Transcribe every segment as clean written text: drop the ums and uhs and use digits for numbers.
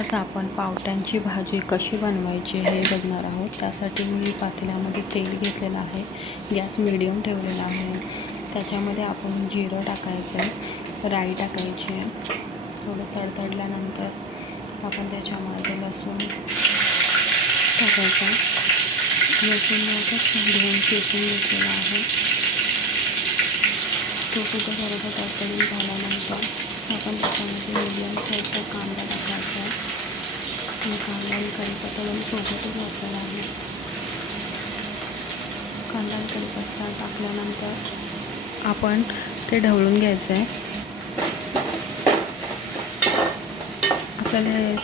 आज आपण पावट्यांची भाजी कशी बनवायची हे बघणार आहोत। त्यासाठी मी पातेल्यामध्ये तेल घेतलेलं आहे, गॅस मीडियम ठेवलेला आहे। त्याच्यामध्ये आपण जिरं टाकायचं आहे, राई टाकायची आहे। थोडं तडतडल्यानंतर आपण त्याच्यामध्ये लसूण टाकायचं। लसूण धुवून चेचून घेतलेला आहे, तो सुद्धा थोडंसं तडतडून झाल्यानंतर आपण त्याच्यामध्ये मीडियम साईजचा कांदा टाकायचा आहे। कांदा आणि कढीपत्ता दोन्ही सोबतच घातलेला आहे। कांदा आणि कढीपत्ता टाकल्यानंतर आपण ते ढवळून घ्यायचं आहे। आपल्याला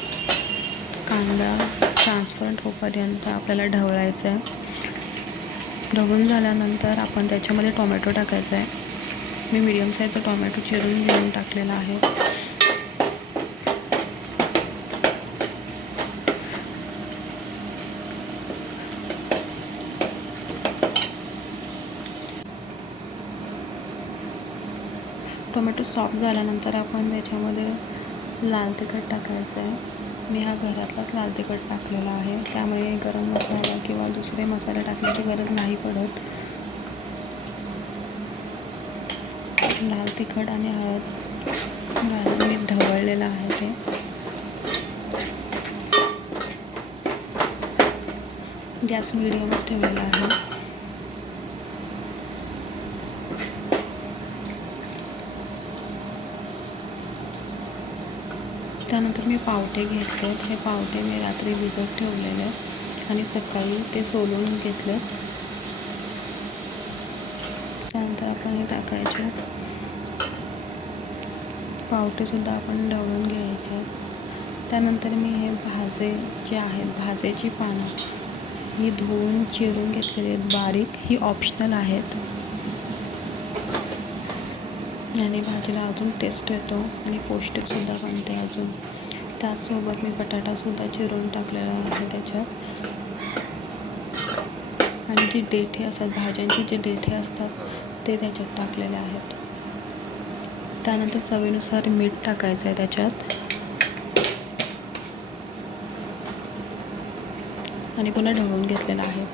कांदा ट्रान्सपरंट होईपर्यंत आपल्याला ढवळायचं आहे। ढवळून झाल्यानंतर आपण त्याच्यामध्ये टोमॅटो टाकायचा आहे। मी मीडियम साईजचा टोमॅटो चिरून घेऊन टाकलेला आहे। टोमॅटो सॉफ्ट झाल्यानंतर आपण त्याच्यामध्ये लाल तिखट टाकायचं आहे। मी हा घरातलाच लाल तिखट टाकलेला आहे, त्यामुळे गरम मसाला किंवा दुसरे मसाले टाकण्याची गरज नाही पडत। लाल तिखट आणि हळद घालून मी ढवळलेलं आहे ते। गॅस मीडियमच ठेवलेला आहे। त्यानंतर मी पावटे घेतले। हे पावटे मी रात्री भिजत ठेवलेले आणि सकाळी ते सोलून घेतले। त्यानंतर आपण हे टाकायचे। पावटेसुद्धा आपण ढवळून घ्यायचे। त्यानंतर मी हे भाजे जे आहेत, भाजेची पानं ही धुवून चिरून घेतलेली आहेत बारीक। ही ऑप्शनल आहेत आणि भाजीला अजून टेस्ट येतो आणि पौष्टिकसुद्धा बनते अजून। त्याचसोबत मी बटाटासुद्धा चिरून टाकलेला आहे त्याच्यात। आणि जी देठे असतात, भाज्यांची जे देठे असतात ते त्याच्यात टाकलेले आहेत। त्यानंतर चवीनुसार मीठ टाकायचं आहे त्याच्यात आणि पुन्हा ढवळून घेतलेलं आहे।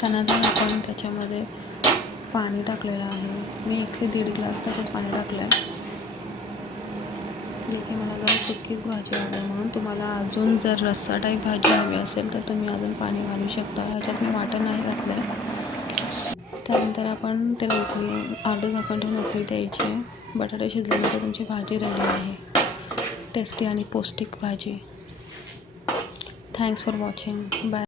त्यानंतर आपण त्याच्यामध्ये पाणी टाकलेलं आहे। मी 1 ते 1.5 ग्लास त्याच्यात पाणी टाकलं आहे। देखील मला जरा सुकीच भाजी हवी म्हणून, तुम्हाला अजून जर रस्सा टाईप भाजी हवी असेल तर तुम्ही अजून पाणी घालू शकता। ह्याच्यात मी वाटण नाही घातलं आहे। त्यानंतर आपण त्याला अर्धं झाकण ठेवून उकळी द्यायची। बटाटे शिजल्यानंतर तुमची भाजी रेडी आहे, टेस्टी आणि पौष्टिक भाजी। Thanks for watching, bye.